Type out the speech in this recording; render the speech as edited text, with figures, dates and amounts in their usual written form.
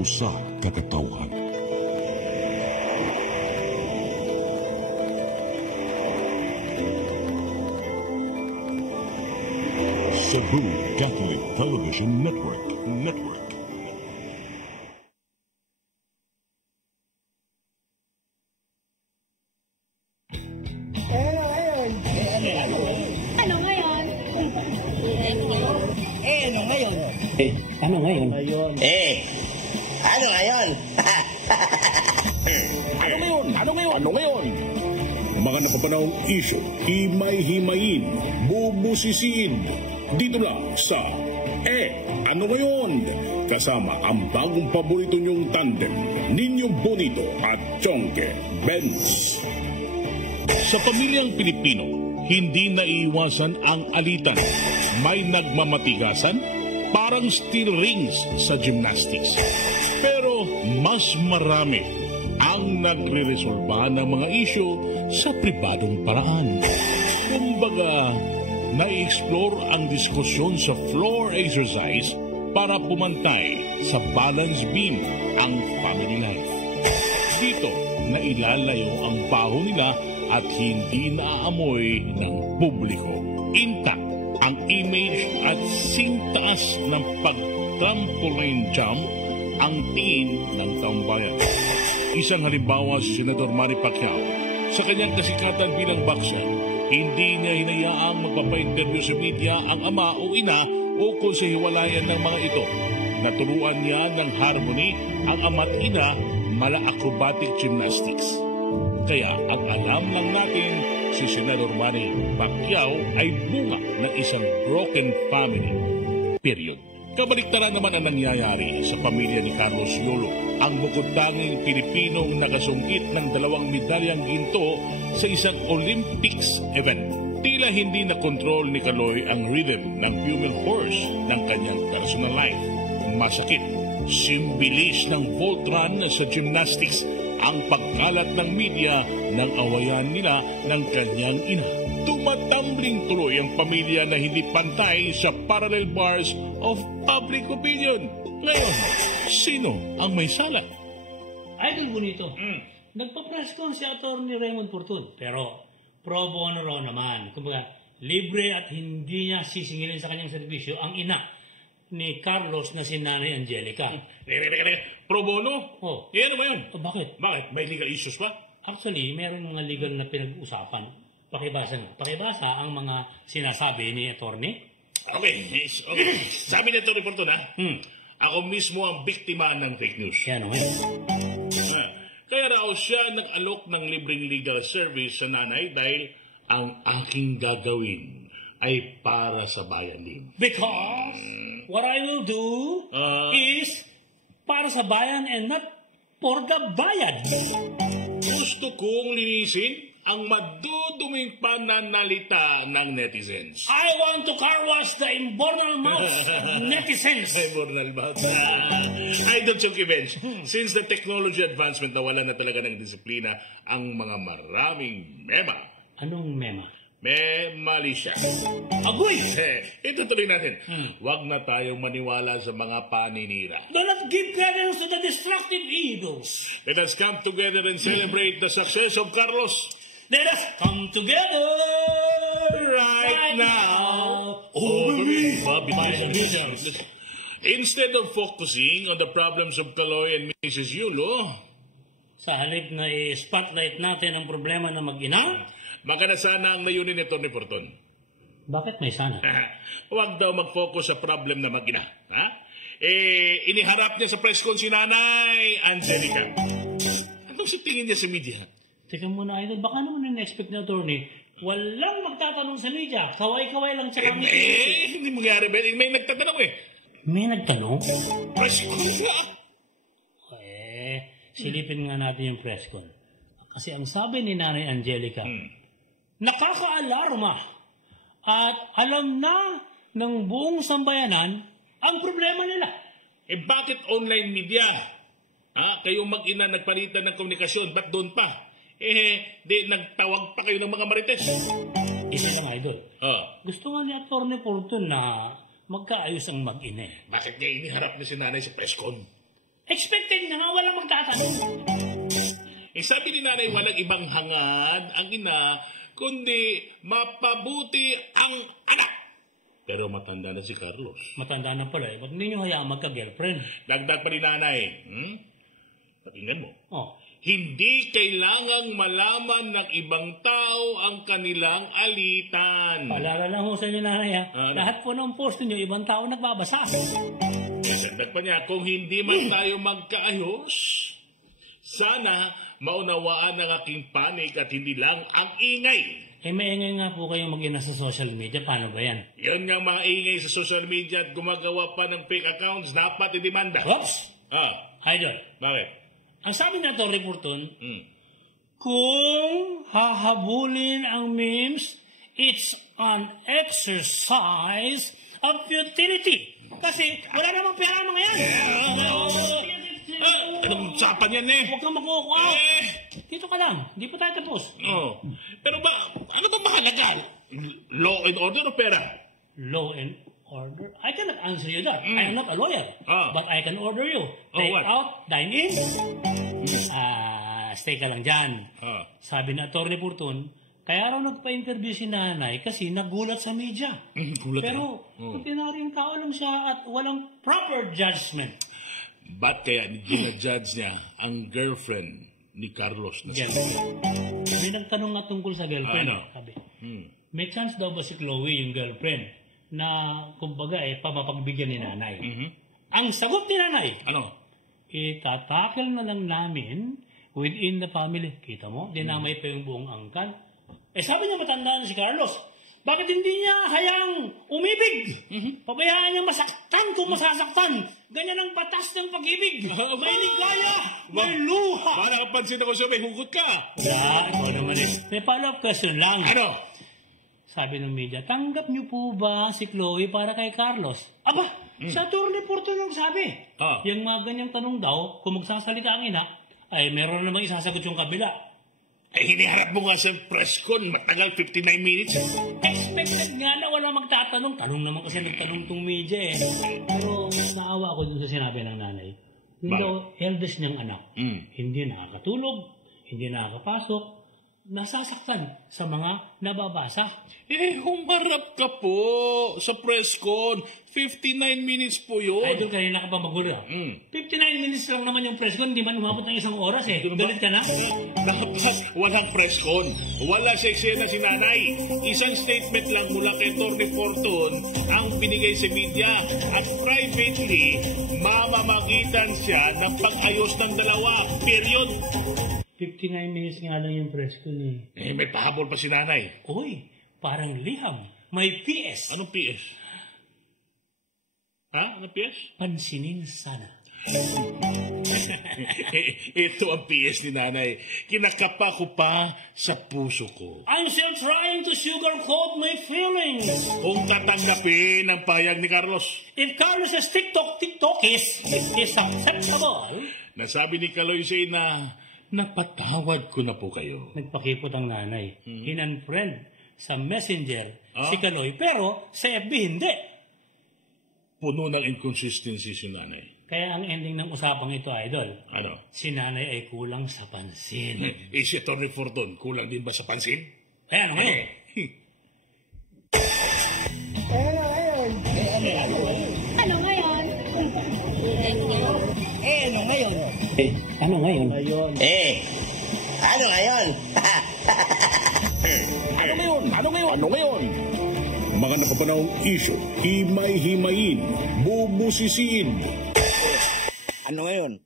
usa ka katawhan. Cebu Catholic Television Network. Ano ngayon? Ano ngayon? Ano ngayon? Ano ngayon? Mga napapanahong isyo, himay-himayin, bubusisiin. Dito lang sa Ano Ngayon? Kasama ang bagong paborito niyong tandem, Ninyo Bonito at Chonke Benz. Sa pamilyang Pilipino, hindi naiiwasan ang alitan. May nagmamatigasan, parang steel rings sa gymnastics. Pero mas marami ang nagre-resolba ng mga isyo sa pribadong paraan. Kumbaga, na-explore ang diskusyon sa floor exercise para pumantay sa balance beam ang family life. Dito, nailalayo ang baho nila at hindi naaamoy ng publiko. Intact ang image at singtaas ng pag-trampoline jump ang tingin ng taong bayan. Isang halimbawa si Senador Manny Pacquiao sa kanyang kasikatan bilang boxer. Hindi niya hinayaang magpapa-interview sa media ang ama o ina ukol sa hiwalayan ng mga ito. Naturuan niya ng harmony ang ama't ina mala acrobatic gymnastics. Kaya ang alam lang natin, si Senador Manny Pacquiao ay bunga ng isang broken family. Period. Kabaliktaran naman ang nangyayari sa pamilya ni Carlos Yolo, ang bukod-tanging Pilipinong nakasungkit ng 2 medalyang ginto sa isang Olympics event. Tila hindi na kontrol ni Kaloy ang rhythm ng female horse ng kanyang personal life. Masakit, simbilis ng Voltran sa gymnastics ang pagkalat ng media ng awayan nila ng kanyang ina. Tumatambling tuloy ang pamilya na hindi pantay sa parallel bars of public opinion. Ngayon, sino ang may sala? Idol Bonito, nagpa-press con si Atty. Raymond Portun, pero pro bono raw naman. Kumbaga, libre at hindi niya sisingilin sa kanyang serbisyo ang ina ni Carlos na si Nanay Angelica. Pro bono? Oh. Yan ba yun? Bakit? Bakit? May legal issues ba? Actually, meron mga legal na pinag-usapan. Pakibasa nga. Pakibasa ang mga sinasabi ni attorney. Okay. Sabi nito ni Portun, ako mismo ang biktima ng fake news. Yan, okay? Kaya raw siya nag-alok ng libreng legal service sa nanay dahil ang aking gagawin ay para sa bayan din. Because what I will do is para sa bayan and not for the bayan. Gusto kong linisin ang maduduming pananalita ng netizens. I want to car wash the imbornal mouth of netizens. Imbornal mouth. Idol Chunky Bench, since the technology advancement nawala na talaga ng disiplina ang mga maraming mema. Anong mema? Mali siya. Agoy! Ito tuloy natin. Huwag na tayong maniwala sa mga paninira. Do not give credence to the destructive evils. Let us come together and celebrate the success of Carlos. Let us come together right now. Instead of focusing on the problems of Kaloy and Mrs. Yulo, sa halip na i-spotlight natin ang problema ng mag-ina, maganda sana ang layunin nito ni Porton. Bakit may sana? Huwag daw mag-focus sa problem na mag-ina. Iniharap niya sa press con si Nanay Angelica. Anong tingin niya sa media? Teka muna, Idol. Baka naman na-expect na attorney, walang magtatanong sa media. Kaway-kaway lang sa kami. Hindi mangyari ba? May nagtatanong May nagtanong? Press con na. Silipin nga natin yung press con. Kasi ang sabi ni Nanay Angelica, nakaka-alarma at alam na ng buong sambayanan ang problema nila. Bakit online media? Kayong mag-ina nagpalitan ng komunikasyon, ba't doon pa? Nagtawag pa kayo ng mga marites. Isa lang, Idol. Gusto nga ni Atty. Portun na magkaayos ang mag-ina. Bakit niya iniharap na si Nanay sa press con? Expected na nga walang magtatanong. Sabi ni nanay, walang ibang hangad ang ina, kundi mapabuti ang anak. Pero matanda na si Carlos. Matanda na pala ba't hindi nyo hayaan magka-girlfriend? Dagdag pa ni nanay. Pakinggan mo. Oh. Hindi kailangang malaman ng ibang tao ang kanilang alitan. Paalala lang ho sa inyo, nanay, ha? Ano? Lahat po ng post niyo, ibang tao nagbabasa. Dagdag pa niya, kung hindi man tayo magkaayos, sana maunawaan ng aking panig at hindi lang ang ingay. May ingay nga po kayong mag-ina sa social media. Paano ba yan? Yan nga mga ingay sa social media at gumagawa pa ng fake accounts, dapat idemanda. Oops! Idol. Bakit? Ang sabi na to, Reporton, kung hahabulin ang memes, it's an exercise of futility. Kasi wala namang pera mga yan. Anong usapan yan eh? Huwag kang mag-uukwaw. Dito ka lang. Di pa tayo tapos. Pero ba, ano ba mahalaga? Law and order o pera? Law and order? I cannot answer you that. I am not a lawyer. But I can order you. Take what? out, dine in. Stay ka lang dyan. Sabi na Atty. Porton, kaya raw nagpa-interview si nanay kasi nagulat sa media. Gulat Pero, ordinaryong tao lang siya at walang proper judgment. Ba't kaya ginajudge niya ang girlfriend ni Carlos na siya? May nagtanong nga tungkol sa girlfriend. Sabi, may chance daw ba si Chloe yung girlfriend na kumbaga papapagbigyan ni nanay? Ang sagot ni nanay, itatackle na lang namin within the family. Kita mo, dinamay pa yung buong angkan. Sabi niya matanda na si Carlos, bakit hindi niya hayang umibig? Pabayaan niya masaktan kung masasaktan. Ganyan ang batas ng pag-ibig. May ligaya, may luha. Para kapansin ako siya, may hugot ka. Ikaw naman may follow-up question lang. Ano? Sabi ng media, tanggap niyo po ba si Chloe para kay Carlos? Aba, sa Atty. Porton ang sabi. Yung mga ganyang tanong daw, kung magsasalita ang ina, ay meron namang isasagot yung kabila. Hiniharap mo nga sa press con, matagal 59 minutes. Expected nga na wala magtatanong. Tanong naman kasi nagtanong tong media Pero naawa ako dun sa sinabi ng nanay. Yung daw, eldest niyang anak, hindi nakakatulog, hindi nakakapasok, nasasaktan sa mga nababasa. Humarap ka po sa press con. 59 minutes po yun. Ay, doon kanina ka pa magulo. 59 minutes lang naman yung press con, hindi man umabot ng isang oras Galit ka na? Dapat walang press con. Wala sa eksena si nanay. Isang statement lang mula kay Atty. Porton ang binigay sa media at privately, mamamagitan siya ng pag-ayos ng dalawa. Period. 59 minutes nga lang yung press con May pahabol pa si nanay. Uy, parang liham. May PS. Anong PS? Anong PS? Pansinin sana. Ito ang PS ni nanay. Kinakapa ko pa sa puso ko. I'm still trying to sugarcoat my feelings. Kung tatanggapin ang payag ni Carlos. If Carlos' TikTok is acceptable. Nasabi ni Kaloy sa ina, napatawad ko na po kayo. Nagpakipot ang nanay. In-unfriend sa messenger si Kaloy, pero sa FB hindi. Puno ng inconsistency si nanay. Kaya ang ending ng usapang ito, Idol, Ano? si nanay ay kulang sa pansin. Si Atty. Porton, kulang din ba sa pansin? Ayan, ano? Ano ngayon? Ano ngayon? Ano ngayon? Ano ngayon? Ano ngayon? Mga nakapanahong isyo, himay-himayin, bubusisiin. Ano ngayon?